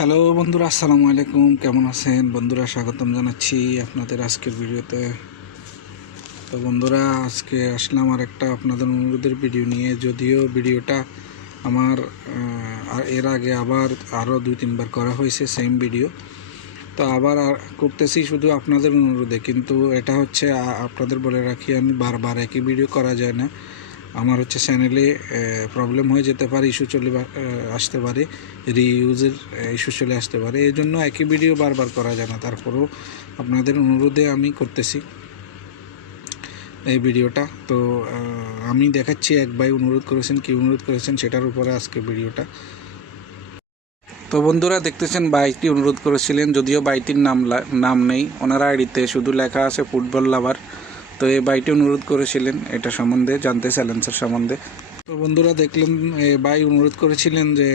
Hello বন্ধুরা, আসসালামু আলাইকুম। কেমন আছেন? বন্ধুরা, স্বাগতম জানাচ্ছি আপনাদের আজকের ভিডিওতে। তো বন্ধুরা, আজকে আসলাম আর একটা আপনাদের অনুরোধের ভিডিও নিয়ে। যদিও ভিডিওটা আমার এর আগে আবার আরও দুই তিনবার করা হয়েছে সেম ভিডিও তো আবার করতেছি শুধু আপনাদের অনুরোধে। কিন্তু এটা হচ্ছে আপনাদের বলে রাখি, আমি বারবার একই ভিডিও করা যায় না। আমার হচ্ছে চ্যানেলে প্রবলেম হয়ে যেতে পারে ইস্যু চলে আসতে পারে রিইউজের ইস্যু চলে আসতে পারে এই জন্য একই ভিডিও বারবার করা যায় না। তারপরেও আপনাদের অনুরোধে আমি করতেছি এই ভিডিওটা তো আমি দেখাচ্ছি, এক ভাই অনুরোধ করেছেন, কি অনুরোধ করেছেন, সেটার উপরে আজকে ভিডিওটা তো বন্ধুরা, দেখতেছেন বাইকটি অনুরোধ করেছিলেন, যদিও বাইকটির নাম নাম নেই। ওনার আইডিতে শুধু লেখা আছে ফুটবল লাভার তো এই বাইটি অনুরোধ করেছিলেন এটা সম্বন্ধে, জানতে স্যালেন্সার সম্বন্ধে। তো বন্ধুরা দেখলেন ভাই অনুরোধ করেছিলেন যে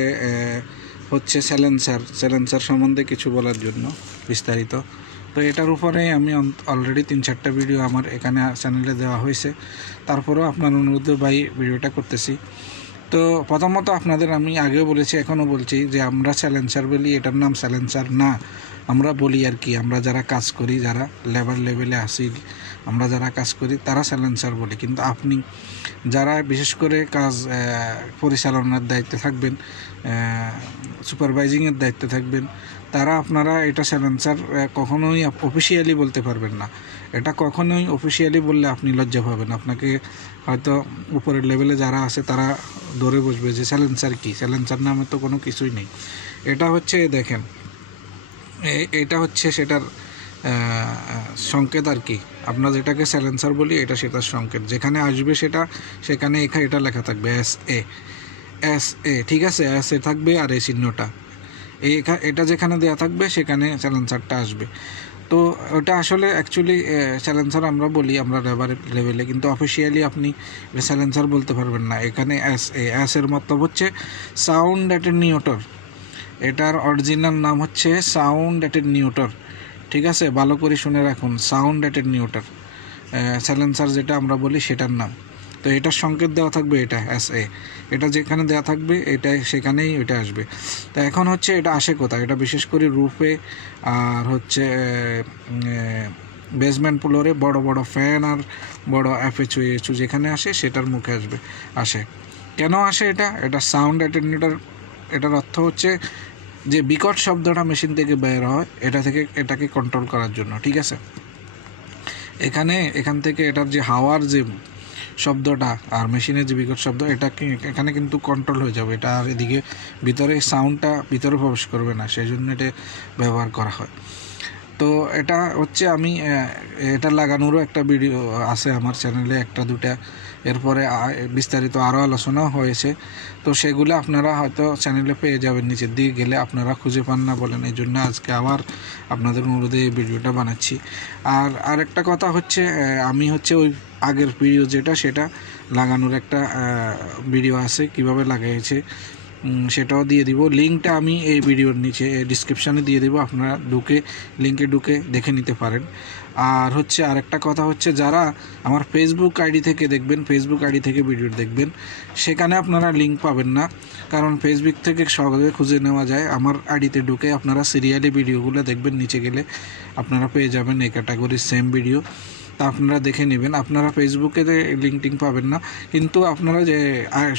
হচ্ছে স্যালেন্সার স্যালেন্সার সম্বন্ধে কিছু বলার জন্য বিস্তারিত। তো এটার উপরে আমি অলরেডি তিন চারটা ভিডিও আমার এখানে চ্যানেলে দেওয়া হয়েছে। তারপরেও আপনার অনুরোধে বাই ভিডিওটা করতেছি। তো প্রথমত আপনাদের আমি আগেও বলেছি এখনও বলছি যে আমরা স্যালেন্সার বলি, এটার নাম স্যালেন্সার না। আমরা বলি আর কি, আমরা যারা কাজ করি, যারা লেবার লেভেলে আসি আমরা যারা কাজ করি, তারা স্যালেন্সার বলি। কিন্তু আপনি যারা বিশেষ করে কাজ পরিচালনার দায়িত্বে থাকবেন সুপারভাইজিংয়ের দায়িত্বে থাকবেন, তারা আপনারা এটা স্যালেন্সার কখনোই অফিসিয়ালি বলতে পারবেন না। এটা কখনোই অফিসিয়ালি বললে আপনি লজ্জা পাবেন আপনাকে হয়তো উপরের লেভেলে যারা আছে, তারা ধরে বসবে যে স্যালেন্সার কি? স্যালেন্সার নামে তো কোনো কিছুই নেই। এটা হচ্ছে, দেখেন এটা হচ্ছে সেটার সংকেত আর কি। আমরা যেটাকে স্যালেন্সার বলি, এটা সেটার সংকেত। যেখানে আসবে সেটা, সেখানে এখানে এটা লেখা থাকবে এস এ এস এ ঠিক আছে? এস এ থাকবে আর এই চিহ্নটা। এখা- এটা যেখানে দেওয়া থাকবে, সেখানে স্যালেন্সারটা আসবে। তো ওটা আসলে অ্যাকচুয়ালি স্যালেন্সার আমরা বলি আমরা লেবার লেভেলে কিন্তু অফিসিয়ালি আপনি স্যালেন্সার বলতে পারবেন না। এখানে অ্যাস এর মতলব হচ্ছে সাউন্ড অ্যাট এ নিউটর এটার অরিজিনাল নাম হচ্ছে সাউন্ড অ্যাট এ নিউটর ঠিক আছে? ভালো করে শুনে রাখুন sound at a neutral silencer যেটা আমরা বলি সেটার নাম। তো এটার সংকেত দেওয়া থাকবে এটা এস এ এটা যেখানে দেওয়া থাকবে এটা সেখানেই এটা আসবে। তো এখন হচ্ছে এটা আসে কোথায়? এটা বিশেষ করে রুফে আর হচ্ছে বেসমেন্ট ফ্লোরে বড় বড় ফ্যান আর বড় অ্যাফেচু এচু যেখানে আসে সেটার মুখে আসবে, আসে। কেন আসে এটা? এটা সাউন্ড অ্যাটেন্ডেটার এটার অর্থ হচ্ছে যে বিকট শব্দটা মেশিন থেকে বের হয়, এটা থেকে, এটাকে কন্ট্রোল করার জন্য, ঠিক আছে? এখানে, এখান থেকে এটার যে হাওয়ার যে শব্দটা আর মেশিনের যে বিকট শব্দ, এটা এখানে কিন্তু কন্ট্রোল হয়ে যাবে। এটা আর এদিকে ভিতরে সাউন্ডটা ভিতরে প্রবেশ করবে না সেই জন্য এটা ব্যবহার করা হয়। তো এটা হচ্ছে আমি এটা লাগানোরও একটা ভিডিও আছে আমার চ্যানেলে একটা, দুটা। এরপরে বিস্তারিত আরও আলোচনা হয়েছে। তো সেগুলো আপনারা হয়তো চ্যানেলে পেয়ে যাবেন, নিচের দিকে গেলে আপনারা খুঁজে পান না বলেন। এই জন্য আজকে আবার আপনাদের অনুরোধে এই ভিডিওটা বানাচ্ছি। আর আরেকটা কথা হচ্ছে আমি হচ্ছে ওই আগের ভিডিও যেটা, সেটা লাগানোর একটা ভিডিও আছে, কীভাবে লাগাইছে সেটাও দিয়ে দিব। লিঙ্কটা আমি এই ভিডিওর নিচে ডিসক্রিপশানে দিয়ে দেবো, আপনারা ঢুকে লিঙ্কে ঢুকে দেখে নিতে পারেন। আর হচ্ছে আরেকটা কথা হচ্ছে, যারা আমার ফেসবুক আইডি থেকে দেখবেন ফেসবুক আইডি থেকে ভিডিও দেখবেন, সেখানে আপনারা লিঙ্ক পাবেন না। কারণ ফেসবুক থেকে সহজে খুঁজে নেওয়া যায়। আমার আইডিতে ঢুকে আপনারা সিরিয়ালি ভিডিওগুলো দেখবেন, নিচে গেলে আপনারা পেয়ে যাবেন এই ক্যাটাগরির সেম ভিডিও তা আপনারা দেখে নেবেন। আপনারা ফেসবুকে লিঙ্কটিং পাবেন না। কিন্তু আপনারা যে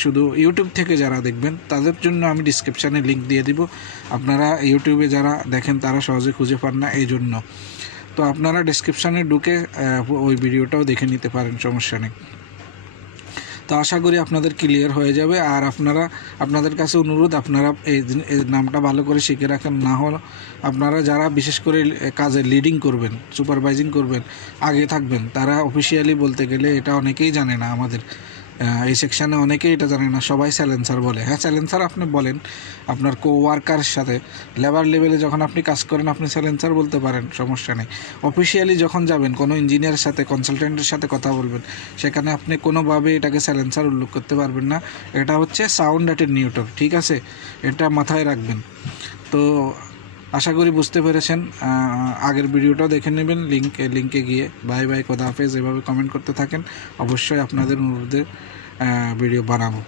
শুধু ইউটিউব থেকে যারা দেখবেন, তাদের জন্য আমি ডিসক্রিপশানে লিঙ্ক দিয়ে দিব। আপনারা ইউটিউবে যারা দেখেন, তারা সহজে খুঁজে পান না এই জন্য। তো আপনারা ডিসক্রিপশানে ঢুকে ওই ভিডিওটাও দেখে নিতে পারেন, সমস্যা নেই। তো আশা করি আপনাদের ক্লিয়ার হয়ে যাবে। আর আপনারা, আপনাদের কাছে অনুরোধ, আপনারা এই নামটা ভালো করে শিখে রাখেন। না হল আপনারা যারা বিশেষ করে কাজে লিডিং করবেন সুপারভাইজিং করবেন, আগে থাকবেন, তারা অফিসিয়ালি বলতে গেলে এটা অনেকেই জানে না আমাদের। এই সেকশানে অনেকেই এটা জানে না, সবাই স্যালেন্সার বলে। হ্যাঁ স্যালেন্সার আপনি বলেন, আপনার কো ওয়ার্কার সাথে। লেবার লেভেলে যখন আপনি কাজ করেন, আপনি স্যালেন্সার বলতে পারেন, সমস্যা নেই। অফিসিয়ালি যখন যাবেন, কোনো ইঞ্জিনিয়ারের সাথে কনসালটেন্টের সাথে কথা বলবেন, সেখানে আপনি কোনোভাবে এটাকে স্যালেন্সার উল্লেখ করতে পারবেন না। এটা হচ্ছে সাউন্ড অ্যাটের নিউটর ঠিক আছে? এটা মাথায় রাখবেন। তো আশা করি বুঝতে পেরেছেন। আগের ভিডিওটাও দেখে নেবেন লিঙ্ক লিঙ্কে গিয়ে। বাই বাই কদা হাফেজ। এভাবে কমেন্ট করতে থাকেন, অবশ্যই আপনাদের অনুরোধে ভিডিও বানাবো।